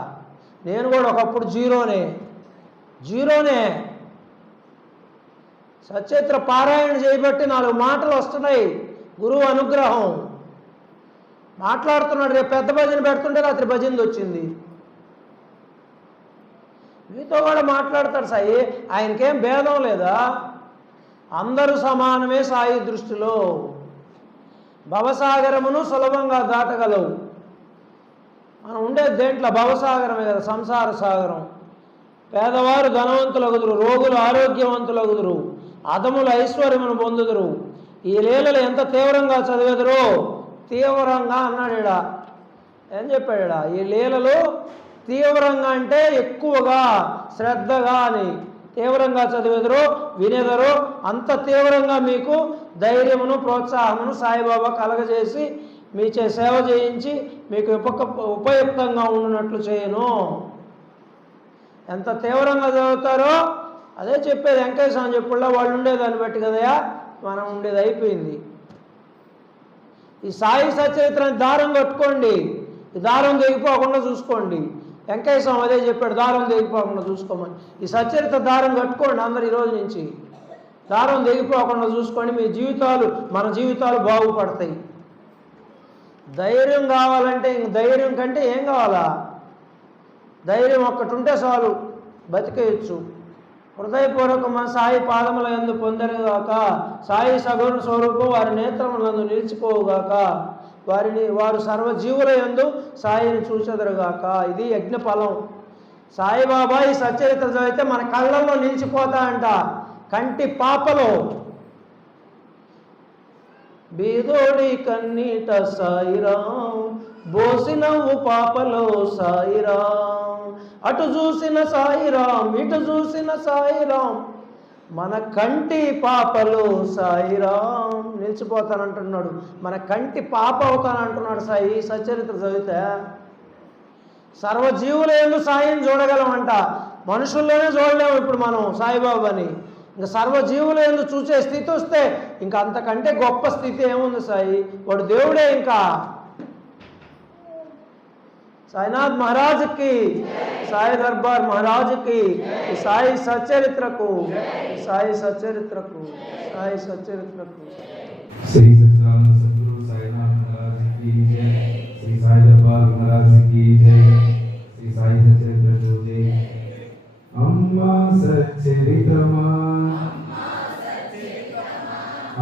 నేను కూడా ఒకప్పుడు జీరోనే. సచ్చరిత్ర పారాయణ చేయబట్టి 4 మాటలు వస్తున్నాయి. గురువు అనుగ్రహం. మాట్లాడుతున్నాడు. రేపు పెద్ద భజన పెడుతుంటే రాత్రి భజన వచ్చింది. మీతో కూడా మాట్లాడతాడు సాయి. ఆయనకేం భేదం లేదా? అందరూ సమానమే సాయి దృష్టిలో. భవసాగరమును సులభంగా దాటగలవు. మనం ఉండేది దేంట్లో? భవసాగరమే కదా, సంసార సాగరం. పేదవారు ధనవంతులగుదురు, రోగులు ఆరోగ్యవంతులగుదురు, అధములు ఐశ్వర్యమును పొందుదురు. ఈ లీలలు ఎంత తీవ్రంగా చదివేదురు? తీవ్రంగా అన్నాడు ఈడ. ఏం చెప్పాడు ఈడ? ఈ లీలలు తీవ్రంగా అంటే ఎక్కువగా, శ్రద్ధగా అని. తీవ్రంగా చదివేదరు, వినేదరు. అంత తీవ్రంగా మీకు ధైర్యమును ప్రోత్సాహమును సాయిబాబా కలగజేసి మీచే సేవ చేయించి మీకు ఉపయుక్తంగా ఉండినట్లు చేయను. ఎంత తీవ్రంగా చదువుతారో అదే చెప్పేది. వెంకటేశ్వర స్వామి చెప్పుల్లో వాళ్ళు ఉండేదాన్ని బట్టి కదయా మనం ఉండేది అయిపోయింది. ఈ సాయి సచరిత్రని దారం కట్టుకోండి, ఈ దారం తెగిపోకుండా చూసుకోండి. వెంకటేశ్వర స్వామి అదే చెప్పాడు, దారం తెగిపోకుండా చూసుకోమని. ఈ సచరిత్ర దారం కట్టుకోండి అందరు. ఈరోజు నుంచి దారం తెగిపోకుండా చూసుకోండి. మీ జీవితాలు, మన జీవితాలు బాగుపడతాయి. ధైర్యం కావాలంటే ఇంక ధైర్యం కంటే ఏం కావాలా? ధైర్యం ఒక్కటి ఉంటే చాలు, బతికేయచ్చు. హృదయపూర్వక మన సాయి పాదముల యందు పొందరుగాక, సాయి సగుణ స్వరూపం వారి నేత్రములందు నిలిచిపోవుగాక, వారు సర్వజీవుల యందు సాయిని చూచెదరుగాక. ఇది యజ్ఞఫలం. సాయిబాబా ఈ సచ్చరిత్ర చదివితే మన కళ్ళల్లో నిలిచిపోతా అంట. కంటి పాపలో బీదోడి కన్నీట సాయిరాం, బోసినవ్వు పాపలో సాయిరాం, అటు చూసిన సాయిరాం, ఇటు చూసిన సాయిరాం, మన కంటి పాపలో సాయిరాం నిలిచిపోతానంటున్నాడు. మన కంటి పాప అవుతానంటున్నాడు సాయి సచ్చరిత్ర చదివితే. సర్వజీవులందు సాయిని చూడగలమంట. మనుషుల్లోనే చూడలేము ఇప్పుడు మనం సాయిబాబాని. ఇంకా సర్వజీవులందు చూసే స్థితి వస్తే ఇంకా అంతకంటే గొప్ప స్థితి ఏముంది సాయి? వాడు దేవుడే. ఇంకా సాయినాథ్ మహారాజుకి, సాయి దర్బార్ మహారాజుకి, సాయి సచ్చరిత్రకు, సాయి సచ్చరిత్రకు, సాయి సచ్చరిత్రకు. శ్రీ సత్యనారాయణ సద్గురు సాయినాథ్ మహారాజ్ की जय, श्री साई दरबार महाराज की जय, श्री साई सचरित्र जय. अम्मा सच्चरितमा,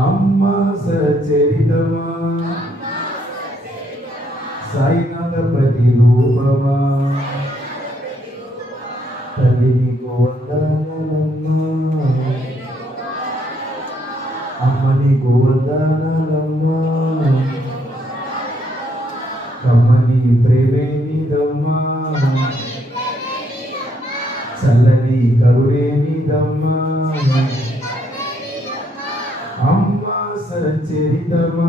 अम्मा सच्चरितमा, साईनाथ प्रतिरूपमा, तल्लिनी को वंदनालम्मा, अम्मनी को वंदनालम्मा, కమ్మని ప్రేమే నీదమ్మా, చల్లని కరుణే నీదమ్మా, అమ్మా సచ్చరితమా,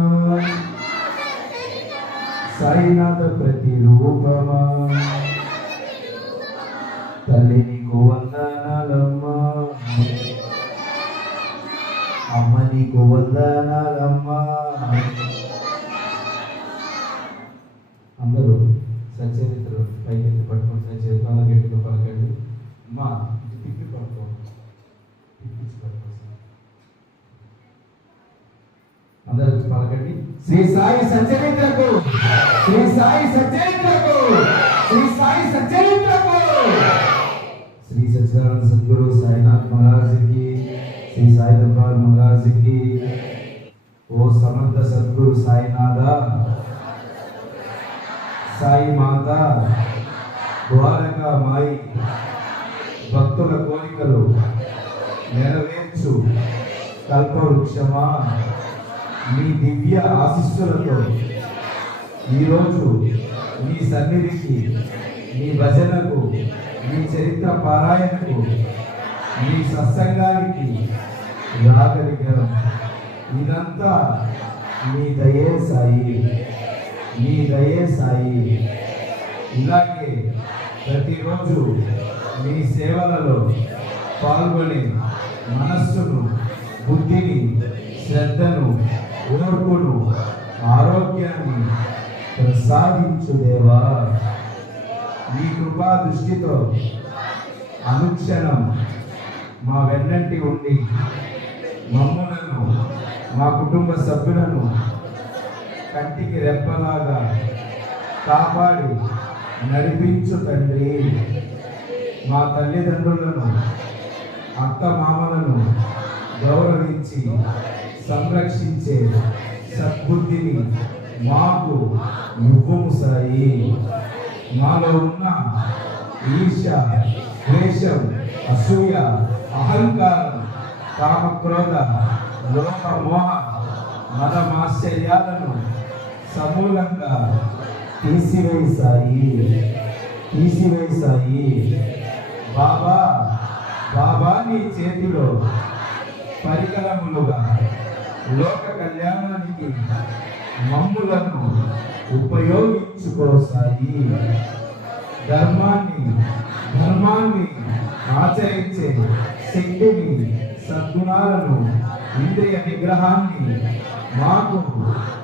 సాయినాథ ప్రతిరూపమా, తల్లి నీకు వందనాలమ్మా, అమ్మ నీకు వందనాలమ్మా. అందరూ సచరిత్ర పైకెత్తి పట్టుకొని సచరిత్ర అలా గట్టిగా పలకండి. అమ్మా తిప్పి పట్టుకో, తిప్పించి పట్టుకో. అందరూ పలకండి. శ్రీ సాయి సచరిత్రకు, శ్రీ సాయి సచరిత్రకు, శ్రీ సాయి సచరిత్రకు. శ్రీ సత్యనారాయణ సద్గురు సాయినాథ్ మహారాజ్కి, శ్రీ సాయి దర్బార్ మహారాజ్కి. ఓ సమర్థ సద్గురు సాయినాథ, సాయి మాత, ద్వారకా మాయి, భక్తుల కోరికలు నెరవేర్చు కల్పవృక్షమా, మీ దివ్య ఆశీస్సులతో ఈరోజు మీ సన్నిధికి, మీ భజనకు, మీ చరిత్ర పారాయణకు, మీ సత్సంగానికి రాగలిగాం. ఇదంతా మీ దయే సాయి, మీ దయే సాయి. ఇలాగే ప్రతిరోజు మీ సేవలలో పాల్గొని మనస్సును, బుద్ధిని, శ్రద్ధను, ఓర్పును, ఆరోగ్యాన్ని ప్రసాదించు దేవా. మీ కృపా దృష్టితో అనుక్షణం మా వెన్నంటి ఉండి మమ్ములను, మా కుటుంబ సభ్యులను కంటికి రెప్పలాగా కాపాడి నడిపించు తండ్రి. మా తల్లిదండ్రులను, అత్త మామలను గౌరవించి సంరక్షించే సద్బుద్ధిని మాకు ఇవ్వము సాయి. మాలో ఉన్న ఈర్ష్య, ద్వేషం, అసూయ, అహంకారం, కామక్రోధ, లోక మోహ, మదమాశ్చర్యాలను సమూలంగా తీసివేశాయి. బాబా బాబా నీ చేతిలో పరికరములుగా లోక కళ్యాణానికి మమ్ములను ఉపయోగించుకోసాయి. ధర్మాన్ని ఆచరించే శక్తిని, సద్గుణాలను, ఇంద్రియ నిగ్రహాన్ని మాకు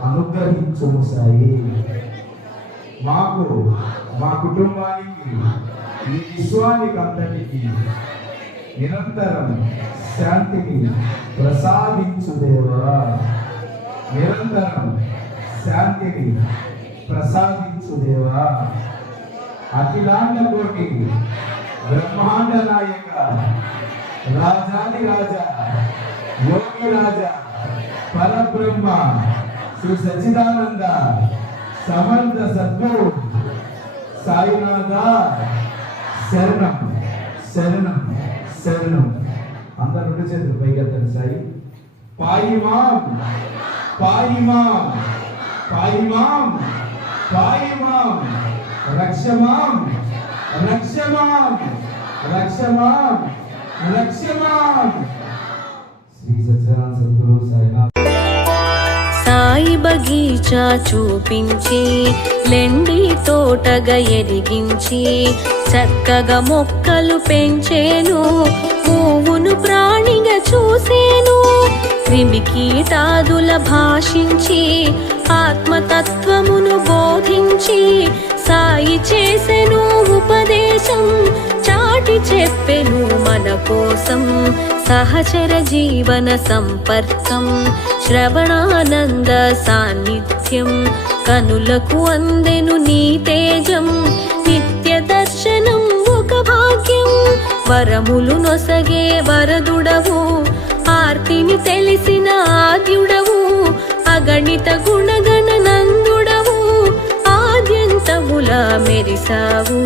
అనుగ్రహించుసాయి. మాకు, మా కుటుంబానికి, ఈ విశ్వానికి అంతటికి నిరంతరం శాంతిని ప్రసాదించుదేవా. నిరంతరం శాంతిని ప్రసాదించుదేవా. అఖిలాండ కోటి బ్రహ్మాండ నాయక, రాజాది రాజా, యోగి రాజా, పరబ్రహ్మ, శ్రీ సచ్చిదానంద సమర్థ సద్గురు సాయినాథ శరణం శరణం శరణం. అందరు రెండు చేతులు పైకెత్తండి. సాయి పాయిమాం పాయిమాం పాయిమాం పాయిమాం, రక్షమాం రక్షమాం రక్షమాం రక్షమాం. శ్రీ సత్యనారాయణ సద్గురు సాయినాథ్. సాయి బగీచా చూపించి, లెండి తోటగా ఎదిగించి, చక్కగా మొక్కలు పెంచేను, పువ్వును ప్రాణిగా చూసేను, క్రిమి కీటాదుల భాషించి, ఆత్మతత్వమును బోధించి, సాయి చేసెను ఉపదేశం, చాటి చెప్పెను మన కోసం, సహచర జీవన సంపర్కం, శ్రవణానంద సాన్నిధ్యం, కనులకు అందెను నీ తేజం, నిత్య దర్శనం ఒక భాగ్యం, వరములు నొసగే వరదుడవు, ఆర్తిని తెలిసిన ఆద్యుడవు, అగణిత గుణగణ నందుడవు, ఆద్యంతముల మెరిసావు.